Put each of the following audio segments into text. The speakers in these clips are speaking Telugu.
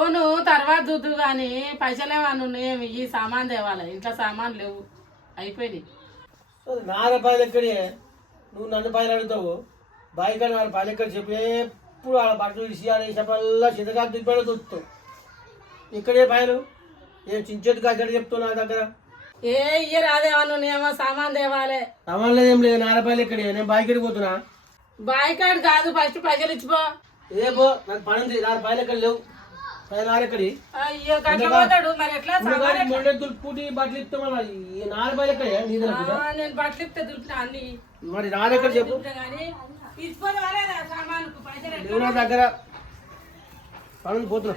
అవును తర్వాత చూద్దు కానీ పైసలు ఏమన్నా ఉన్నాయేమి ఈ సామాన్ తేవాలి? ఇంట్లో సామాన్ లేవు. అయిపోయినాయి. నా రూపాయలు ఎక్కడే నువ్వు నన్ను పైన అడుగుతావు. బాయి కానీ వాళ్ళ పైన ఎక్కడ చెప్పి ఎప్పుడు వాళ్ళ బట్టలు తీసి చెప్పల్లా చింతకాలు దిప్పాడు చూస్తావు ఇక్కడే పైన నేను చించేది కాదు చెప్తావు నా దగ్గర? ఏ ఇయ్య రాదేమన్నా ఉన్నాయేమో సామాన్ తేవాలి. సామాన్లు ఏం లేదు నా రూపాయలు ఎక్కడే నేను బాయికి పోతున్నా. బాయ్ కార్డ్ కాదు ఫస్ట్ పైసలు ఇచ్చిపో ఏ పో నాకు పని ఉంది. నా రూపాయలు ఎక్కడ లేవు. బట్టలు ఇస్తాం మళ్ళీ. ఈ నా రూపాయలు ఎక్కడే నేను బట్టలు ఇస్తే అన్ని. మరి చెప్పు? నువ్వు దగ్గర. పోతున్నా.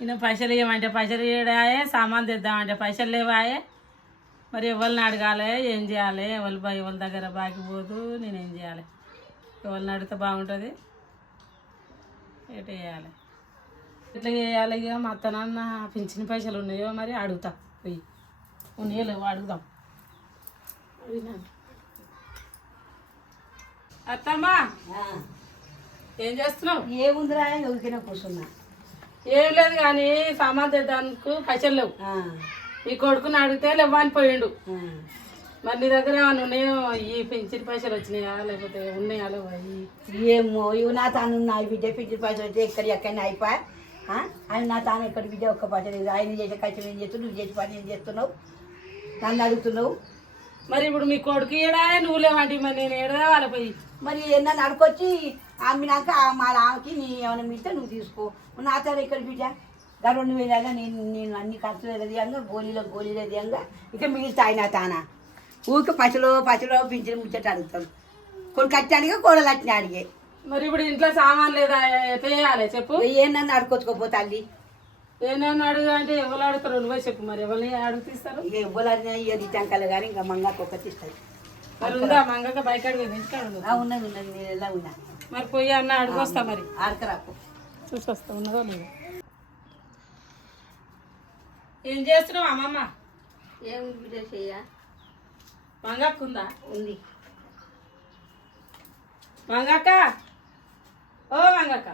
ఈయన పైసలు ఇవ్వమంటే పైసలు ఇవ్వడాయే సామాన్ తెద్దామంటే పైసలు లేవాయే. మరి ఎవరిని అడగాలి? ఏం చేయాలి? ఎవరి బా ఎవరి దగ్గర బాకి పోదు నేను ఏం చేయాలి? ఎవరిని అడిగితే బాగుంటుంది. ఎటు చేయాలి? ఎట్లా చేయాలి ఇక? మా అత్త నాన్న పింఛన్ పైసలు ఉన్నాయో మరి అడుగుతా. పోయి. ఉన్నాయో లేవో అడుగుదాం. అత్తమ్మా ఏం చేస్తున్నావు? ఏముందిరా ఉరికిన కూర్చున్నా. ఏం లేదు కానీ సామాన్ తెద్దానికి పైసలు లేవు. ఈ కొడుకుని అడిగితే లేవని పోయిండు. మరి నీ దగ్గర ఏమైనా ఉన్నాయో? ఈ పెంచిన పైసలు వచ్చినాయా? లేకపోతే ఉన్నాయా లేవా? ఏమో ఇవి నా తాను నా బిడ్డ. పైసలు వచ్చి ఎక్కడ ఎక్కడ అయిపోయా? ఆయన నా తాను ఎక్కడ బిడ్డ ఒక్క పైసలు లేదు. ఆయన చేసే కష్టం ఏం చేస్తున్నావు? నువ్వు చేసే పని ఏం చేస్తున్నావు? నన్ను అడుగుతున్నావు? మరి ఇప్పుడు మీ కొడుకు ఏడా నువ్వు లేవంటి మరి నేను ఏడదా వాళ్ళ పోయి? మరి నన్ను అడుకొచ్చి అమ్మినాక మా ఆమెకి నీ ఏమైనా మిగితే నువ్వు తీసుకో. నా తాను ఎక్కడ బిడ్డ. రెండు వేలాగా నేను నేను అన్ని ఖర్చులు ఎదదియంగా గోళీలో గోళీలు ఎదయంగా ఇక మిగిలితాయి నా తాన. ఊరికి పచ్చలో పచ్చలో పింఛన్ ముచ్చట అడుగుతాను కొడుకు అట్టి అడిగే కోడలు అట్టిన అడిగే మరి ఇప్పుడు ఇంట్లో సామాన్ లేదా ఎట్లా చేయాలి చెప్పు. ఏం నన్ను అడుకొచ్చుకోపో తల్లి. ఏమన్నా అడుగు అంటే ఎవరు అడుగుతారు నువ్వే చెప్పు మరి. ఎవరిని అడుగు తీస్తారు? ఇక ఇవ్వాలన్నా ఇయ్యది టంకలు కానీ ఇంకా మంగాకు ఒకటి ఇస్తుంది మరి ఉందా? మంగక బైక్ అడుగు ఆ, ఉన్నది ఉన్నది. నేను ఎలా ఉన్నా? మరి పోయి అన్న అడుగు వస్తా మరి ఆడకరాకు చూసి వస్తా ఉన్నదో లేదో. ఏం చేస్తున్నావు అమ్మమ్మ? ఏం బిడ్డ చెయ్య మంగక్క ఉందా? ఉంది. మంగక్క? ఓ మంగక్క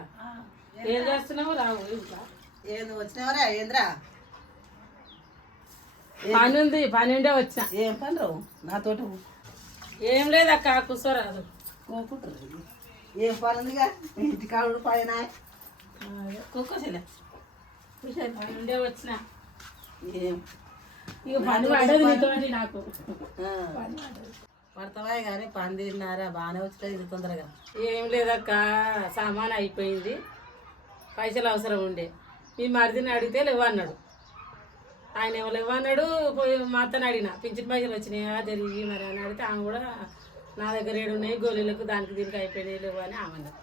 ఏం చేస్తున్నావు? రావు ఇంట్లో ఏంది వచ్చినవరా? ఏంద్రా? పని ఉంది పని ఉండే వచ్చిన ఏం పని రావు నాతోటి ఏం లేదక్క కూర్చోరాదు కోకుంటారు ఏం పని ఉందిగా? ఇంటి కాడు పైన. కూకోసలే. పని ఉండే వచ్చిన. ఏం? ఇక పని పడదు నీతోటి నాకు. పడతావా కానీ పని తిన్నారా? బాగానే వచ్చింది ఇది తొందరగా. ఏం లేదక్క సామాన్ అయిపోయింది. పైసలు అవసరం ఉండే. మీ మరిదిని అడిగితే లేవు అన్నాడు ఆయన ఎవరు లేవు అన్నాడు పోయి మా అత్తని అడిగిన. పింఛన్ పైసలు వచ్చినాయా? జరిగి మరి అని అడిగితే ఆమె కూడా నా దగ్గర ఏడు ఉన్నాయి గోళీలకు దానికి దీనికి అయిపోయినాయి లేవు అని ఆమె అన్నది.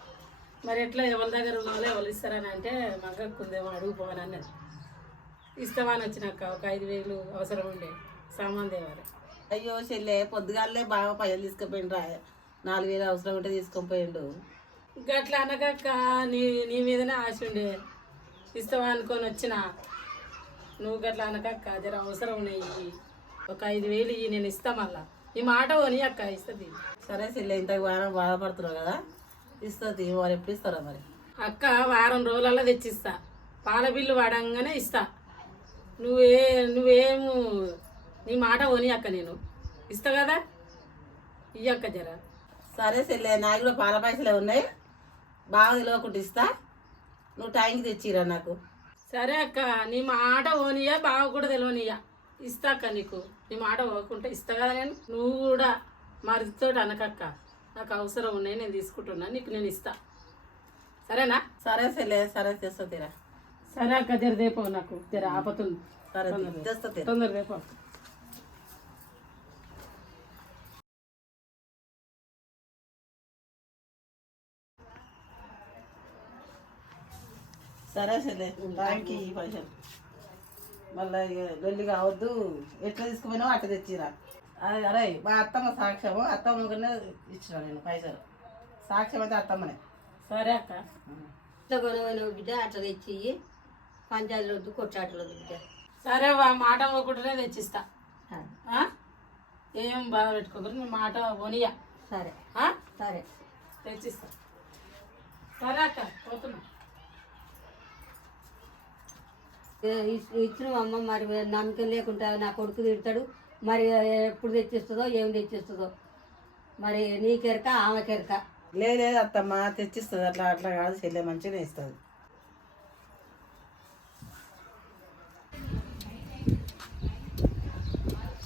మరి ఎట్లా ఎవరి దగ్గర ఉన్న వాళ్ళు ఎవరు ఇస్తారని అంటే మగ్గకుందేమో అడుగుపోవని అన్నది. ఇస్తామని వచ్చినాక ఒక ఐదు వేలు అవసరం ఉండే సామాన్ దేవాలి. అయ్యో చెల్లె పొద్దుగాలే బాగా పైసలు తీసుకుపోయిండు రా నాలుగు వేలు అవసరం ఉంటే తీసుకొని పోయిండు. గట్లా అనకక్క నీ నీ మీదనే ఆశ ఉండే. ఇస్తావా అనుకొని వచ్చిన. నువ్వు గట్లా అనకక్క జర అవసరం ఉన్నాయి. ఒక ఐదు వేలు ఇయ్యి నేను ఇస్తా మళ్ళా. ఈ మాట కొని అక్క ఇస్తుంది. సరే చెల్లె ఇంత బాగా బాధపడుతున్నావు కదా. ఇస్తుంది మరి ఎప్పుడు ఇస్తారా మరి? అక్క వారం రోజులలో తెచ్చిస్తా. పాల బిల్లు వాడంగానే ఇస్తా. నువ్వే నువ్వేము నీ మాట కొని అక్క నేను. ఇస్తా కదా? ఇయ్యక్క జర. సరే చెల్లె నా కూడా పాల పైసలే ఉన్నాయి. బాగా తెలియకుండా ఇస్తా. నువ్వు టైంకి తెచ్చిరా నాకు. సరే అక్క నీ మాట ఓనియా బావ కూడా తెలియనియా ఇస్తా అక్క నీకు. నీ మాట ఓకుంటే ఇస్తా కదా నేను. నువ్వు కూడా మరితో అనకక్క. నాకు అవసరం ఉన్నాయి నేను తీసుకుంటున్నా. నీకు నేను ఇస్తా. సరేనా? సరే చెల్లె సరే తెస్తా తీరా. సరే అక్క జర రేపో నాకు. జర ఆపతుంది సరే తెస్తా తీరా. తొందర రేపో. సరే సరే. టైంకి ఈ పైసలు మళ్ళీ లొల్లి కావద్దు. ఎట్లా తీసుకుపోయినావు అట్లా తెచ్చిరా. అదే అరే మా అత్తమ్మ సాక్ష్యము. అత్తమ్మ కన్నా ఇచ్చిన నేను పైసలు సాక్ష్యం అయితే అత్తమ్మనే. సరే అక్క. ఇట్లా కొనవైన బిడ్డ అట్లా తెచ్చి పంచాయతీలో వద్దు కొట్టాటలో వద్దు బిడ్డ. సరే వా మాట పోకుండానే తెచ్చిస్తా. ఆ? ఏం బాధ పెట్టుకోకరు నీ మాట ఓనియా సరే. ఆ? సరే. తెచ్చిస్తా. సరే అక్క పోతున్నా. ఇచ్చిన అమ్మ మరి నమ్మకం లేకుండా నా కొడుకు తిడతాడు. మరి ఎప్పుడు తెచ్చిస్తుందో ఏం తెచ్చిస్తుందో. మరి నీకెరక ఆమెకెరక లేదు లేదు అత్తమ్మ తెచ్చిస్తుంది. అట్లా అట్లా కాదు. చెల్లె మంచిగానే ఇస్తుంది.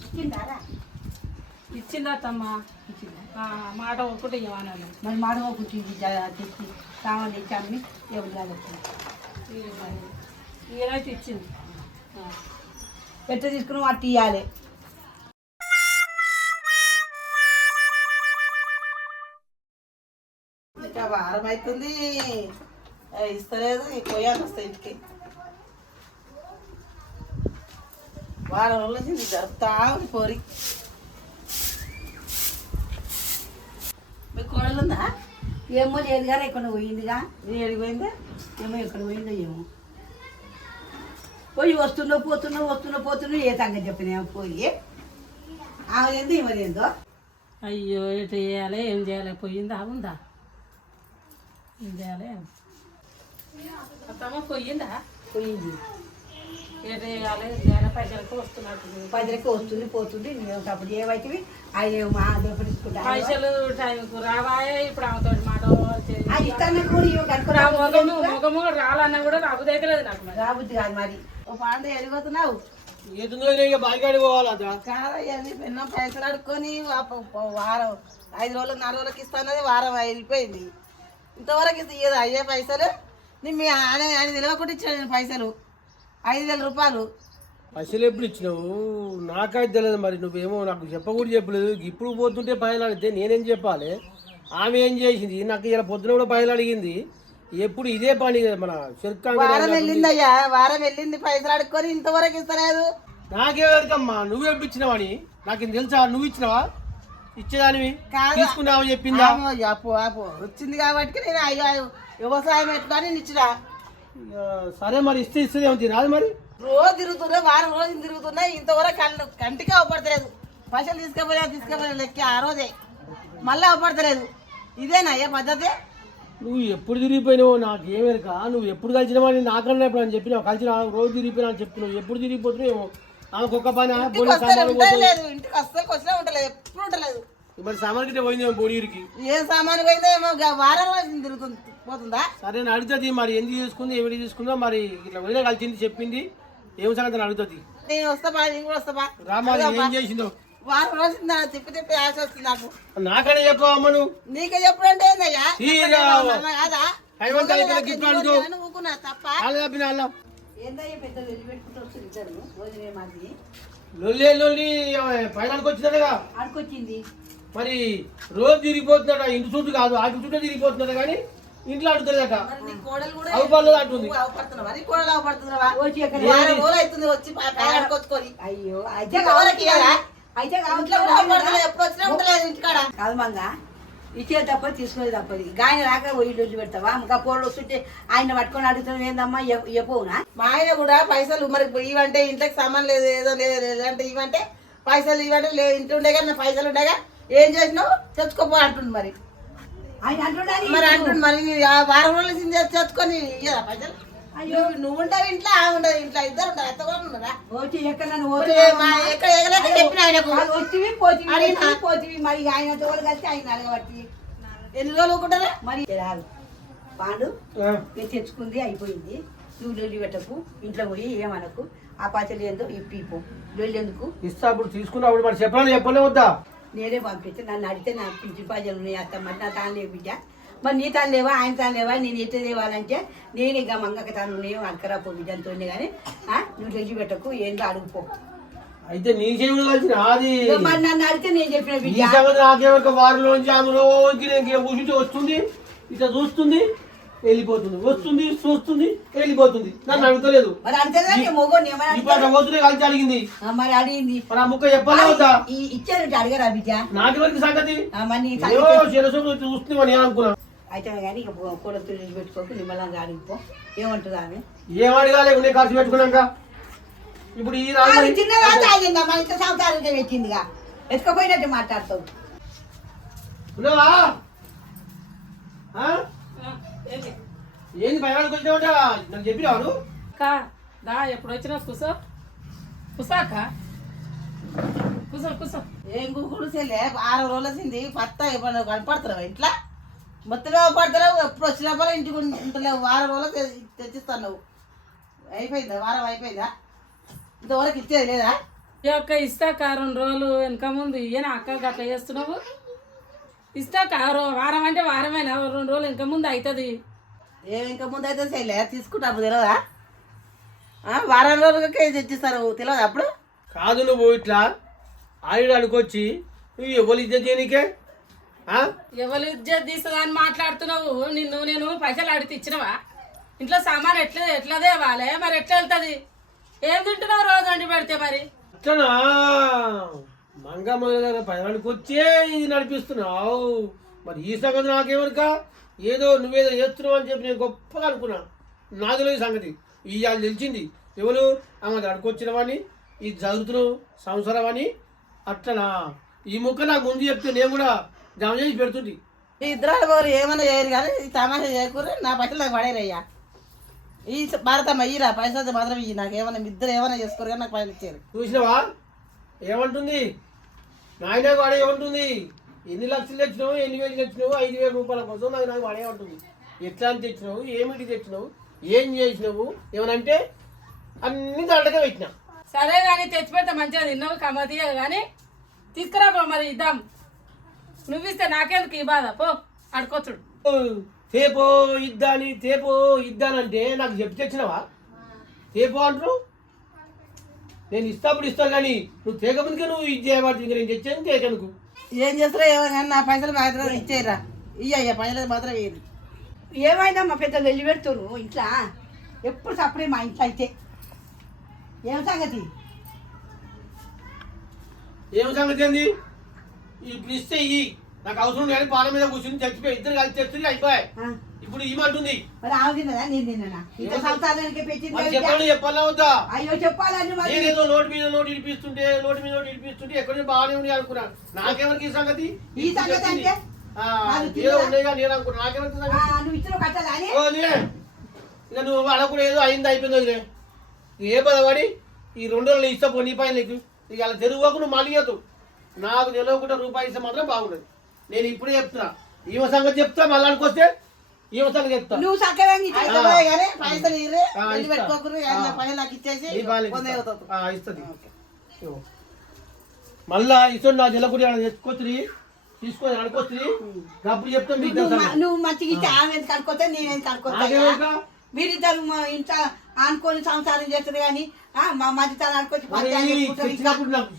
ఇచ్చిందారా? ఇచ్చిందత్తమ్మ ఆ, మాట ఒక్కటి ఇవ్వనాలి మరి మాడవ కూర్చుంది తెచ్చి సామాన్ తెచ్చి అమ్మి ఎవరు కాదు. ఈయనైతే ఇచ్చింది ఎట్ట తీసుకున్నాం అట్ట ఇవ్వాలి ఇంకా వారం అవుతుంది. ఇస్తలేదు ఈ పోయాను వస్తా ఇంటికి. వారం రోజుల నుంచి జరుపుతా ఉంది పోరి. మీ కోడలు ఉందా? ఏమో లేదు కానీ ఇక్కడ పోయిందిగా. నీ అడిగిపోయిందా ఏమో ఎక్కడ పోయిందో ఏమో. పోయి వస్తుందో పోతుందో వస్తుందో పోతుందో ఏ సంగతి చెప్పిన పోయి. ఆమె ఏందో ఈమె ఏందో? అయ్యో ఎటు చేయాలి ఏం చేయాలి? పోయిందా ఉందా? ఏం చేయాలి? అత్తమ్మ పోయిందా? పోయింది. ఎటు చేయాలి? ఏం చేయాలి పైసలకు వస్తున్నట్టు. వస్తుంది పోతుంది అప్పుడు ఏమైతే ఆయన మా పైసలు టైంకు రావాయే ఇప్పుడు ఆమెతో మాట ఇస్తాను కూడా ఇవ్వ కనుక రా ముఖము ముఖము రాలన్నా కూడా రాబు దగ్గరలేదు నాకు మరి. రాబుద్ది కాదు మరి. ఓ పాండే వెళ్ళిపోతున్నావు ఏదుందో ఇక బాయికాడికి పోవాలా కాదయ్యా నీ పెన్న పైసలు అడుక్కొని వారం ఐదు రోజులకు నాలుగు రోజులకి ఇస్తానది వారం వెళ్ళిపోయింది ఇంతవరకు ఇది ఇయ్యదు? అయ్యే పైసలు? నీ మీ ఆయన ఆయన తెలియకుండా ఇచ్చాడు నేను పైసలు. ఐదు వేల రూపాయలు. పైసలు ఎప్పుడు ఇచ్చినావు? నాకైతే తెలియదు మరి నువ్వేమో నాకు చెప్పకూడదు చెప్పలేదు. ఇప్పుడు పోతుంటే పైసలు అడిగితే నేనేం చెప్పాలి? ఆమె ఏం చేసింది? నాకు ఇలా పొద్దున కూడా పైసలు అడిగింది. ఎప్పుడు ఇదే పని కదా మన చెరుకు వారం వెళ్ళింది అయ్యా వారం వెళ్ళింది పైసలు అడుక్కొని ఇంతవరకు ఇస్తలేదు. నాకేమమ్మా నువ్వు ఎప్పుడు ఇచ్చినావని నాకు తెలుసా నువ్వు ఇచ్చినావా? ఇచ్చేదానివి? కాదు. తీసుకున్నావని చెప్పిందా? అప్పు అప్పు వచ్చింది కాబట్టి నేను అయ్యో వ్యవసాయం పెట్టుకొని నేను ఇచ్చిన. సరే మరి ఇస్తే ఇస్తుంది ఏమవుతుంది రాదు మరి. రోజు తిరుగుతున్నా వారం రోజులు తిరుగుతున్నా ఇంతవరకు కళ్ళు కంటికి అవపడతలేదు. పైసలు తీసుకుపోయా తీసుకుపోయా లెక్క ఆ రోజే. మళ్ళీ అవపడతలేదు. ఇదేనా అయ్యా పద్ధతి? నువ్వు ఎప్పుడు తిరిగిపోయినావో నాకు ఏమేరక నువ్వు ఎప్పుడు కలిసినావని నాకన్నా ఇప్పుడు అని చెప్పినావు కలిసిన రోజు తిరిగిపోయినా అని చెప్పినావు ఎప్పుడు తిరిగిపోతున్నావు ఆమెకు ఒక్క పని ఇంటికి వస్తే ఉండలేదు ఇంటికి వచ్చినా ఉండలేదు ఎప్పుడు ఉండలేదు మరి సామాన్ గిట్ట పోయిందేమో బోడిగిరికి ఏ సామాను ఏమో వారం రోజులు తిరుగుతుంది పోతుందా? సరే అని అడుగుతుంది మరి ఎందుకు చేసుకుంది ఏమిటి తీసుకుందో మరి ఇట్లా వదిలే కలిసింది చెప్పింది. ఏం సంగతి అడుగుతుంది నేను వస్తా బా నేను కూడా వస్తా బా. ఏం చేసిందో? వారం రోజులు నా తిప్పి తిప్పి ఆశ వస్తుంది నాకు. నాకనే చెప్పావు అమ్మ నువ్వు? నీకే చెప్పుడు అంటే ఏందయ్యా? కాదా? తప్ప. ఏందయ్య పెట్టుకుంటూ వస్తుంది ఇద్దరు? లొల్లి లొల్లి పైనకి ఆడుకొచ్చింది. మరి రోజు తిరిగిపోతున్నాడు ఇంటి చుట్టూ కాదు అటు చుట్టూ తిరిగిపోతున్నాడు కానీ ఇంట్లో అడుగుతుందట మరి నీ కోడలు కూడా అవుపడలేదు అంటుంది అయ్యో అయితే అయితే కాదు. మంగ ఇచ్చే తప్ప తీసుకునేది తప్పది గాయన రాక పోయి రోజు పెడతావా? ఇంకా కోళ్ళు వస్తుంటే ఆయన పట్టుకొని అడుగుతాను ఏందమ్మా ఎప్పునా మా ఆయన కూడా పైసలు మరి ఇవంటే ఇంట్లోకి సామాన్ లేదు ఏదో లేదు లేదంటే ఇవంటే పైసలు ఇవంటే లే ఇంటి ఉండగా నా పైసలు ఉండగా ఏం చేసినావు? తెచ్చుకోపో అంటుంది మరి. ఆయన అంటున్నాడు మరి అంటుంది మరి వారం రోజుల తెచ్చుకొని పైసలు? నువ్వు నువ్వు ఉంటావు ఇంట్లో ఆమె ఉండదు ఇంట్లో ఇద్దరు ఉంటారు కూడా ఉన్నారా వచ్చి ఎక్కడ నన్ను మరి పోతే మా ఎక్కడ ఎగలేక చెప్పిన ఆయనకు. వచ్చివి పోతివి అడిగినా? వచ్చివి, పోతివి మరి ఆయన తోడు కలిసి ఆయన అడగబట్టి ఎన్ని రోజులు మరి రాదు. పాండు నేను తెచ్చుకుంది అయిపోయింది. నువ్వు లొల్లి పెట్టకు ఇంట్లో పోయి ఏమనకు? ఆ పచ్చలు ఏందో ఇప్పిపో. లొల్లి ఎందుకు? ఇస్తా అప్పుడు తీసుకున్నప్పుడు మరి చెప్పలే వద్దా నేనే పంపిస్తే నన్ను అడిగితే నాకు పింఛి పాజలు ఉన్నాయి అత్త? మరి నా తాను బిడ్డ. మరి నీ తాను లేవా ఆయన తాను లేవా నేను ఎట్లా తేవాలంటే నేను ఇక మంగక తాను ఉన్నాయి అక్కరా పో బిడ్డతో కానీ నువ్వు లొల్లి పెట్టకు ఏందో అడుగుపో అయితే నీ నాది ఇక మరి నన్ను అడిగితే నేను చెప్పిన బిడ్డ. నాకేమో వారిలోంచి నేను కూర్చుంటే వస్తుంది ఇట్లా చూస్తుంది వెళ్ళిపోతుంది. వస్తుంది చూస్తుంది వెళ్ళిపోతుంది. నన్ను అడుగుతలేదు. కలిసి అడిగింది. మరి అడిగింది. మరి ఆ ముక్క చెప్పాలా వద్దా? ఈ ఇచ్చేది అడగరా బిడ్డ. నాకెవరికి సంగతి? ఆ, మరి నీ ఏదో సంగతి చూస్తుంది అని అనుకున్నా. అయితే కానీ ఇక కూడా తుల్లి పెట్టుకోకు నిమ్మలంగా అడిగిపో ఏమంటుంది ఆమె? ఏం అడగాలి ఉండే ఖర్చు పెట్టుకున్నాక? ఇప్పుడు ఈ రాజు చిన్నదా తాగిందా? మన ఇంత సంవత్సరాలకే పెట్టిందిగా. ఎత్తుకపోయినట్టు మాట్లాడతావు. ఉన్నావా? ఏంది భయానికి వచ్చినావట? నాకు చెప్పినావు కా దా ఎప్పుడు వచ్చినా కూసో. కూసాక కూసో కూసో. ఏం చెల్లె ఆరు రోజుల సింది పత్త ఇప్పుడు కనపడుతున్నావు ఇంట్లో? మొత్తమే పడతలేవు ఎప్పుడు వచ్చినప్పుడు ఇంటికి ఉంటలేవు. వారం రోజులు తెచ్చిస్తాను నువ్వు అయిపోయిందా? వారం అయిపోయిందా? ఇంతవరకు ఇచ్చేది లేదా? ఈ యొక్క ఇస్తాక రెండు రోజులు వెనక ముందు ఈయన అక్క గట్ల చేస్తున్నావు? ఇస్తాక వారం అంటే వారమేనా? రెండు రోజులు వెనక ముందు అవుతుంది ఏమి ఇంకా ముందు అయితే చెల్లె తీసుకుంటా అప్పుడు తెలియదా ఆ, వారం రోజులకే తెచ్చిస్తారు తెలియదు అప్పుడు? కాదు నువ్వు ఇట్లా ఆయుడు అనుకొచ్చి నువ్వు ఎవరు ఇద్దరు చేయనికే? ఆ? ఎవరు ఇజ్జత్ తీస్తుందా అని మాట్లాడుతున్నావు? నిన్ను నేను పైసలు అడిగితే ఇచ్చినవా? ఇంట్లో సామాన్ ఎట్లా ఎట్లా తేవాలే మరి ఎట్లా వెళ్తుంది? ఏం తింటున్నావు రోజు వండి పెడితే మరి? మంగమ్మ గారు పైవానికి వచ్చే ఇది నడిపిస్తున్నావు. మరి ఈ సంగతి నాకేమనుక? ఏదో నువ్వేదో చేస్తున్నావు అని చెప్పి నేను గొప్పగా అనుకున్నా. నాదిలో ఈ సంగతి. ఇవాళ తెలిసింది. ఎవరు? ఆమె అడుకొచ్చిన వాడిని ఇది చదువుతున్నావు సంవత్సరం అని అట్లనా? ఈ ముక్క నాకు ముందు చెప్తే నేను కూడా జమ చేసి పెడుతుంది ఈ ఇద్దరు ఎవరు ఏమైనా చేయరు కానీ ఈ తమాషా చేయకూరు నా పైసలు నాకు పడేరయ్యా. ఈ భారతమ్మ ఇయ్యరా పైసలు మాత్రం ఇయ్యి నాకు ఏమైనా ఇద్దరు ఏమైనా చేసుకోరు కానీ నాకు పైసలు ఇచ్చారు. చూసినావా? ఏమంటుంది? నాయన వాడే ఏమంటుంది? ఎన్ని లక్షలు తెచ్చినావు? ఎన్ని వేలు తెచ్చినావు? ఐదు వేల రూపాయల కోసం నాకు నాకు వాడే ఉంటుంది ఎట్లా అని తెచ్చినావు? ఏమిటి తెచ్చినావు? ఏం చేసినావు? ఏమనంటే అన్ని దాంట్లోకే పెట్టినా. సరే కానీ తెచ్చిపెడితే మంచిగా తిన్నావు కమ్మతీయ కానీ తీసుకురా మరి ఇద్దాం. నువ్వు ఇస్తే నాకెందుకు ఈ బాధ? పో అడుకోతుడు ఓ, తేపో ఇద్దాని తేపో ఇద్దానంటే నాకు చెప్పి తెచ్చినావా? తేపో అంటారు నేను ఇస్తాప్పుడు ఇస్తాను కానీ నువ్వు తేక ముందుకే నువ్వు ఇది ఇంకా నేను తెచ్చాను తేకనుకు ఏం చేస్తారో ఏమో కానీ నా పైసలు మాత్రం ఇచ్చేయరా. ఇయ్య పైసలు మాత్రం ఇయ్యరు. ఏమైందా మా పెద్దలు వెళ్ళి పెడుతురు ఇంట్లో? ఎప్పుడు సప్పుడే మా ఇంట్లో అయితే. ఏం సంగతి? ఏం సంగతి ఏంది? ఇప్పుడు ఇస్తే ఇయ్యి నాకు అవసరం కానీ పాల మీద కూర్చుని చచ్చిపోయి ఇద్దరు కలిసి తెచ్చుని అయిపోయాయి. ఇప్పుడు ఇవ్వమంటుంది మరి నేను ఇంత సంసారానికి పెట్టింది చెప్పాలి చెప్పాలా వద్దా? అయ్యో చెప్పాలని మరి. నేనేదో నోటి మీద నోటి ఇడిపిస్తుంటే నోటి మీద నోటి ఇడిపిస్తుంటే ఎక్కడో బాగానే ఉంది అనుకున్నాను. నాకెవరికి ఈ సంగతి? ఈ సంగతి అంటే? ఏదో? ఉండేగా నేను అనుకున్నా నాకెవరికి నువ్వు ఇచ్చిన. ఇక ఏదో అయింది అయిపోయింది వదిలే. ఏ పదవాడి? ఈ రెండు రోజులు ఇస్తా పో నీ పైన నీకు ఇక అలా తెలుగుకు నువ్వు మళ్ళీ నాకు తెలియకుండా రూపాయి ఇస్తే మాత్రం బాగుండదు. నేను ఇప్పుడే చెప్తున్నా. ఈమె సంగతి చెప్తా మళ్ళీ అనుకొస్తే ఈమె సంగతి చెప్తా. నువ్వు. ఆ, ఇస్తుంది. మళ్ళా ఇస్తుంది నా జల్లకుడి తెచ్చుకొచ్చి తీసుకొని అనుకొచ్చి అప్పుడు చెప్తాను నువ్వు మంచిగా ఇచ్చి ఆమె ఎందుకు అనుకోతే నేను ఎందుకు అనుకోతా? మీరిద్దరు మా ఇంట్లో అనుకొని సంసారం చేస్తారు కానీ మా మధ్య తను అనుకోవచ్చు తెచ్చినప్పుడు నాకు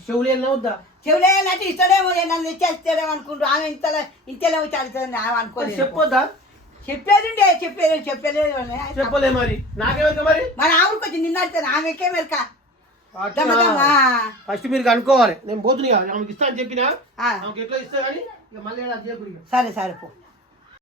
చెవులు చెవులేనంటే ఇస్తలేమో నన్ను తెచ్చేస్తాడేమో అనుకుంటూ ఆమె ఇంత ఇంతలో వచ్చి అడుగుతుంది ఆమె అనుకోలేదు చెప్పొద్దా చెప్పేది చెప్పేది చెప్పలేదు. చెప్పలే మరి నాకేమనుకో మరి మరి ఆమెకు వచ్చి నిన్న ఆమెకే మెరక. ఫస్ట్ మీరు కనుక్కోవాలి నేను పోతున్నా ఆమెకి ఇస్తా అని చెప్పినా ఆమెకి ఎట్లా ఇస్తా కానీ మళ్ళీ. సరే సరే పో